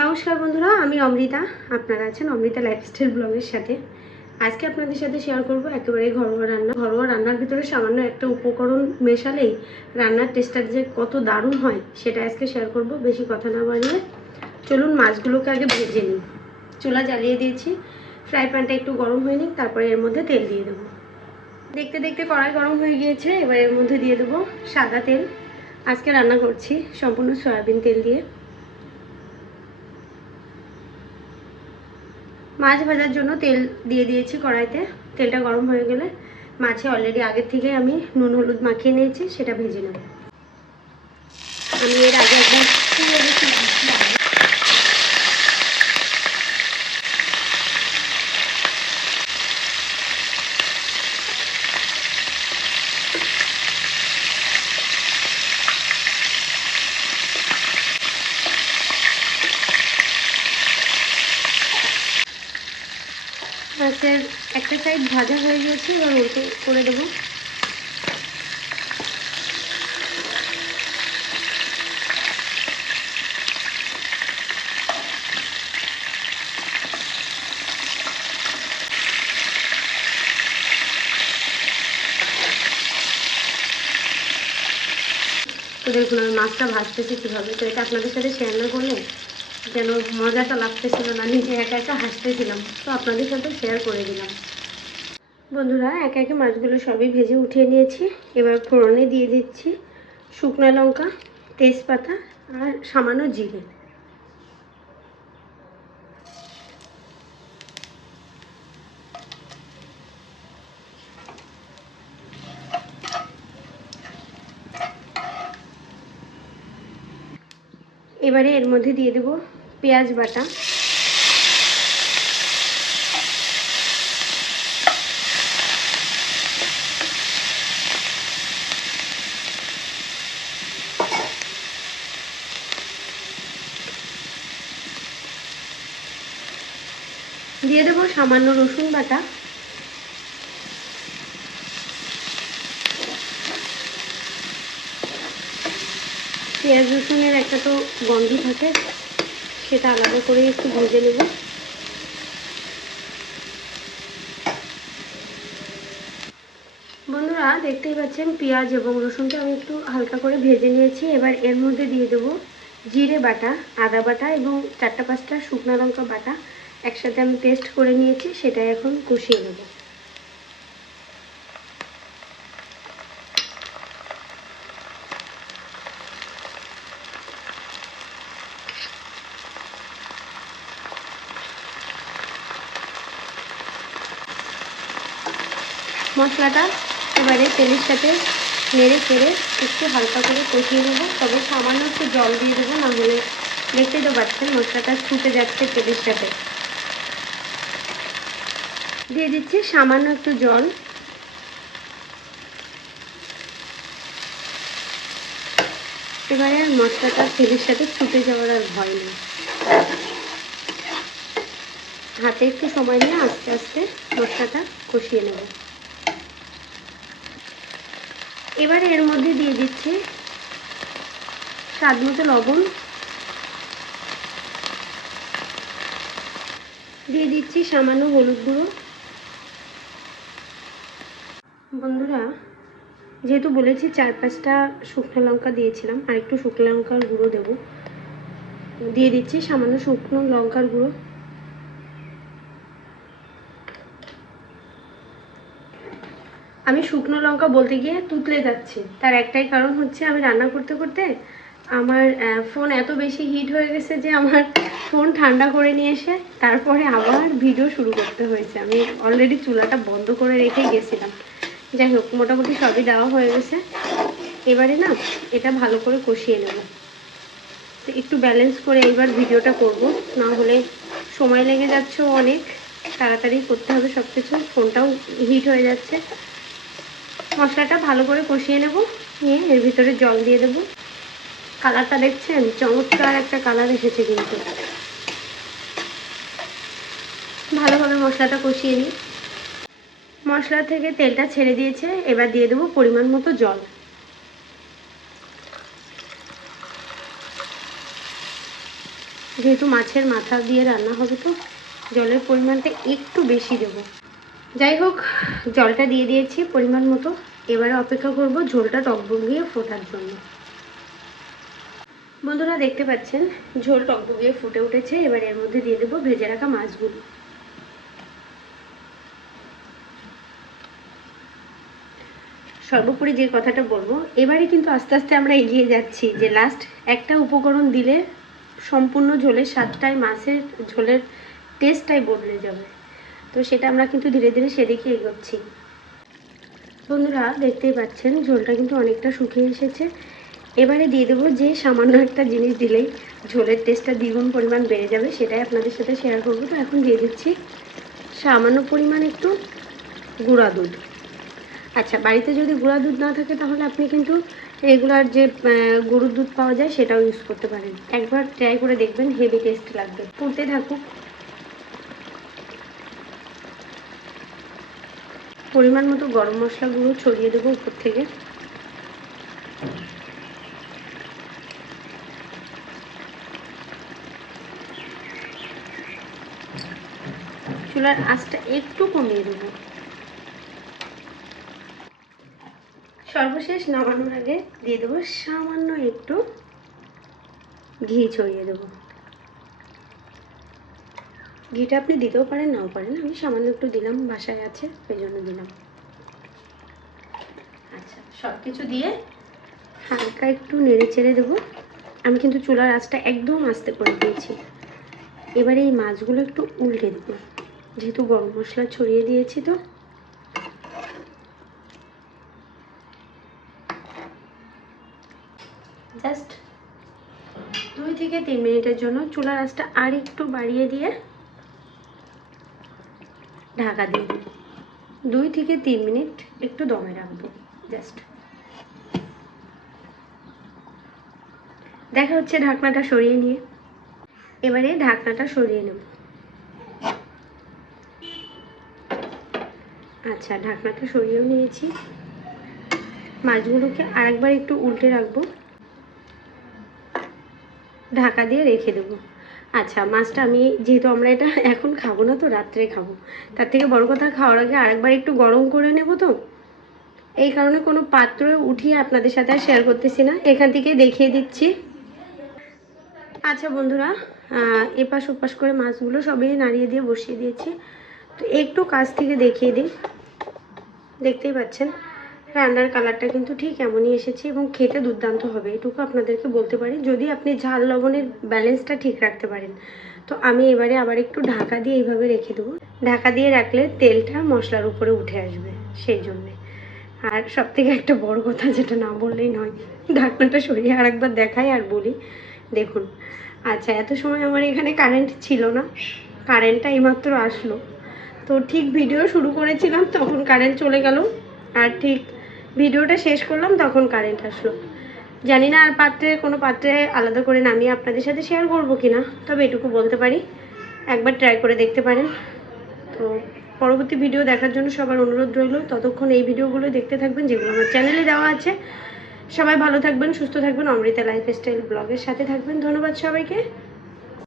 নমস্কার বন্ধুরা, আমি অমৃতা। আপনারা আছেন অমৃতা লাইফস্টাইল ব্লগের সাথে। আজকে আপনাদের সাথে শেয়ার করব একেবারে ঘরোয়া রান্নার ভিতরে সামান্য একটা উপকরণ মেশালেই রান্নার টেস্টটা যে কত দারুণ হয় সেটা আজকে শেয়ার করব। বেশি কথা না বাড়িয়ে চলুন মাছগুলোকে আগে ভেজে নিই। চুলা জ্বালিয়ে দিয়েছি, ফ্রাই প্যানটা একটু গরম হয়ে নিক, তারপরে এর মধ্যে তেল দিয়ে দেবো। দেখতে দেখতে কড়াই গরম হয়ে গিয়েছে, এবার এর মধ্যে দিয়ে দেবো সাদা তেল। আজকে রান্না করছি সম্পূর্ণ সয়াবিন তেল দিয়ে। মাছ ভাজার জন্য তেল দিয়ে দিয়েছি কড়াইতে। তেলটা গরম হয়ে গেলে মাছে অলরেডি আগের থেকে আমি নুন হলুদ মাখিয়ে নিয়েছি, সেটা ভেজে নেব। আমি এর আগে একদম মাছের একটা সাইড ভাজা হয়ে গিয়েছে, এবার উল্টো করে দেবো। তো দেখুন আমি মাছটা ভাজতেছি কীভাবে, তো এটা আপনাদের সাথে শেয়ার না করলে যেন মজাটা লাগতেছিল না, নিজে একা একা হাসতেছিলাম, তো আপনাদের সাথে শেয়ার করে দিলাম। বন্ধুরা, একে একে মাছগুলো সবই ভেজে উঠিয়ে নিয়েছি। এবার ফোড়নে দিয়ে দিচ্ছি শুকনো লঙ্কা, তেজপাতা আর সামান্য জিরে। এবারে এর মধ্যে দিয়ে দেব পেঁয়াজ বাটা, দিয়ে দেব সামান্য রসুন বাটা, পেঁয়াজ রসুনের একটা তো গন্ধ থাকে, সেটা আলাদা করে একটু ভেজে নেব। বন্ধুরা, দেখতেই পাচ্ছেন পেঁয়াজ এবং রসুনটা আমি একটু হালকা করে ভেজে নিয়েছি। এবার এর মধ্যে দিয়ে দেবো জিরে বাটা, আদা বাটা এবং 4-5টা শুকনো লঙ্কা বাটা একসাথে আমি পেস্ট করে নিয়েছি, সেটা এখন কষিয়ে নেব। মশলাটা এবারে তেলের সাথে নেড়ে চেড়ে একটু হালকা করে কষিয়ে নেব। তবে সামান্য একটু জল দিয়ে দেবো, না হলে দেখতেই তো পাচ্ছেন মশলাটা ছুটে যাচ্ছে তেলের সাথে। দিয়ে দিচ্ছি সামান্য একটু জল। এবারে আর মশলাটা তেলের সাথে ছুটে যাওয়ার আর ভয় নেই। হাতে একটু সময় নিয়ে আস্তে আস্তে মশলাটা কষিয়ে নেব। এবারে এর মধ্যে দিয়ে দিচ্ছি স্বাদ মতো লবণ, দিয়ে দিচ্ছি সামান্য হলুদ গুঁড়ো। বন্ধুরা, যেহেতু বলেছি 4-5টা শুকনো লঙ্কা দিয়েছিলাম, আর একটু শুকনো লঙ্কার গুঁড়ো দেবো। দিয়ে দিচ্ছি সামান্য শুকনো লঙ্কার গুঁড়ো। আমি শুকনো লঙ্কা বলতে গিয়ে তুতলে যাচ্ছি, তার একটাই কারণ হচ্ছে আমি রান্না করতে করতে আমার ফোন এত বেশি হিট হয়ে গেছে যে আমার ফোন ঠান্ডা করে নিয়ে এসে তারপরে আবার ভিডিও শুরু করতে হয়েছে। আমি অলরেডি চুলাটা বন্ধ করে রেখে গেছিলাম। যাই হোক, মোটামুটি সবই দেওয়া হয়ে গেছে। এবারে না এটা ভালো করে কষিয়ে নেব। তো একটু ব্যালেন্স করে এইবার ভিডিওটা করব, না হলে সময় লেগে যাচ্ছে অনেক, তাড়াতাড়ি করতে হবে সব কিছু, ফোনটাও হিট হয়ে যাচ্ছে। মশলাটা ভালো করে কষিয়ে নেব, নিয়ে এর ভিতরে জল দিয়ে দেব। কালারটা দেখছেন, চমৎকার একটা কালার এসেছে। কিন্তু ভালোভাবে মশলাটা কষিয়ে নিই। মশলা থেকে তেলটা ছেড়ে দিয়েছে, এবার দিয়ে দেবো পরিমাণ মতো জল। যেহেতু মাছের মাথা দিয়ে রান্না হবে তো জলের পরিমাণটা একটু বেশি দেবো। যাই হোক, জলটা দিয়ে দিয়েছি পরিমাণ মতো। এবারে অপেক্ষা করব ঝোলটা টকবগিয়ে ফোটার জন্য। বন্ধুরা দেখতে পাচ্ছেন ঝোল টকবগিয়ে ফুটে উঠেছে। এবার এর মধ্যে দিয়ে দেবো ভেজে রাখা মাছগুলো। সর্বোপরি যে কথাটা বলবো, এবারে কিন্তু আস্তে আস্তে আমরা এগিয়ে যাচ্ছি যে লাস্ট একটা উপকরণ দিলে সম্পূর্ণ ঝোলের স্বাদটাই, মাছের ঝোলের টেস্টটাই বদলে যাবে। তো সেটা আমরা কিন্তু ধীরে ধীরে সেদিকে এগোচ্ছি। বন্ধুরা দেখতেই পাচ্ছেন ঝোলটা কিন্তু অনেকটা শুকিয়ে এসেছে। এবারে দিয়ে দেবো যে সামান্য একটা জিনিস দিলেই ঝোলের টেস্টটা দ্বিগুণ পরিমাণ বেড়ে যাবে, সেটাই আপনাদের সাথে শেয়ার করবো। তো এখন দিয়ে দিচ্ছি সামান্য পরিমাণ একটু গুঁড়া দুধ। আচ্ছা, বাড়িতে যদি গুঁড়া দুধ না থাকে তাহলে আপনি কিন্তু রেগুলার যে গরুর দুধ পাওয়া যায় সেটাও ইউজ করতে পারেন। একবার ট্রাই করে দেখবেন, হেভি টেস্ট লাগবে। ফুটতে থাকুক। পরিমাণ মতো গরম মশলা গুঁড়ো ছড়িয়ে দেবো উপর থেকে। চুলার আঁচটা একটু কমিয়ে দেবো। সর্বশেষ নামানোর আগে দিয়ে দেবো সামান্য একটু ঘি ছড়িয়ে দেবো। ঘিটা আপনি দিতেও পারেন, নাও পারেন, আমি সামান্য একটু দিলাম, বাসায় আছে ওই জন্য দিলাম। আচ্ছা, সব কিছু দিয়ে হালকা একটু নেড়ে চেড়ে দেবো। আমি কিন্তু চুলার আঁচটা একদম আস্তে করে দিয়েছি। এবারে এই মাছগুলো একটু উল্টে দেবো, যেহেতু গরম মশলা ছড়িয়ে দিয়েছি। তো জাস্ট 2 থেকে 3 মিনিটের জন্য চুলার আঁচটা আর একটু বাড়িয়ে দিয়ে ঢাকা দিয়ে দেবো। 2 থেকে 3 মিনিট একটু দমে রাখবো। জাস্ট দেখা হচ্ছে ঢাকনাটা সরিয়ে নিয়ে। এবারে ঢাকনাটা সরিয়ে নেব। আচ্ছা, ঢাকনাটা সরিয়েও নিয়েছি। মাছগুলোকে আরেকবার একটু উল্টে রাখবো, ঢাকা দিয়ে রেখে দেবো। আচ্ছা, মাছটা আমি যেহেতু আমরা এটা এখন খাবো না, তো রাত্রে খাবো, তার থেকে বড় কথা খাওয়ার আগে আরেকবার একটু গরম করে নেব। তো এই কারণে কোনো পাত্রে উঠিয়ে আপনাদের সাথে আর শেয়ার করতেছি না, এখান থেকে দেখিয়ে দিচ্ছি। আচ্ছা বন্ধুরা, এপাশ ওপাশ করে মাছগুলো সবই নাড়িয়ে দিয়ে বসিয়ে দিয়েছি। তো একটু কাছ থেকে দেখিয়ে দিই। দেখতেই পাচ্ছেন রান্নার কালারটা কিন্তু ঠিক এমনই এসেছে এবং খেতে দুর্দান্ত হবে, এটুকু আপনাদেরকে বলতে পারি, যদি আপনি ঝাল লবণের ব্যালেন্সটা ঠিক রাখতে পারেন। তো আমি এবারে আবার একটু ঢাকা দিয়ে এইভাবে রেখে দেবো। ঢাকা দিয়ে রাখলে তেলটা মশলার উপরে উঠে আসবে, সেই জন্যে। আর সব থেকে একটা বড় কথা, যেটা না বললেই নয়, ঢাকনাটা সরিয়ে আরেকবার দেখাই আর বলি। দেখুন, আচ্ছা, এত সময় আমার এখানে কারেন্ট ছিল না, কারেন্টটা এইমাত্র আসলো। তো ঠিক ভিডিও শুরু করেছিলাম তখন কারেন্ট চলে গেল, আর ঠিক ভিডিওটা শেষ করলাম তখন কারেন্ট আসলো। জানি না আর কোনো পাত্রে আলাদা করে নামিয়ে আপনাদের সাথে শেয়ার করবো কিনা, তবে এটুকু বলতে পারি একবার ট্রাই করে দেখতে পারেন। তো পরবর্তী ভিডিও দেখার জন্য সবার অনুরোধ রইল। ততক্ষণ এই ভিডিওগুলো দেখতে থাকবেন যেগুলো আমার চ্যানেলে দেওয়া আছে। সবাই ভালো থাকবেন, সুস্থ থাকবেন, অমৃতা লাইফস্টাইল ব্লগের সাথে থাকবেন। ধন্যবাদ সবাইকে।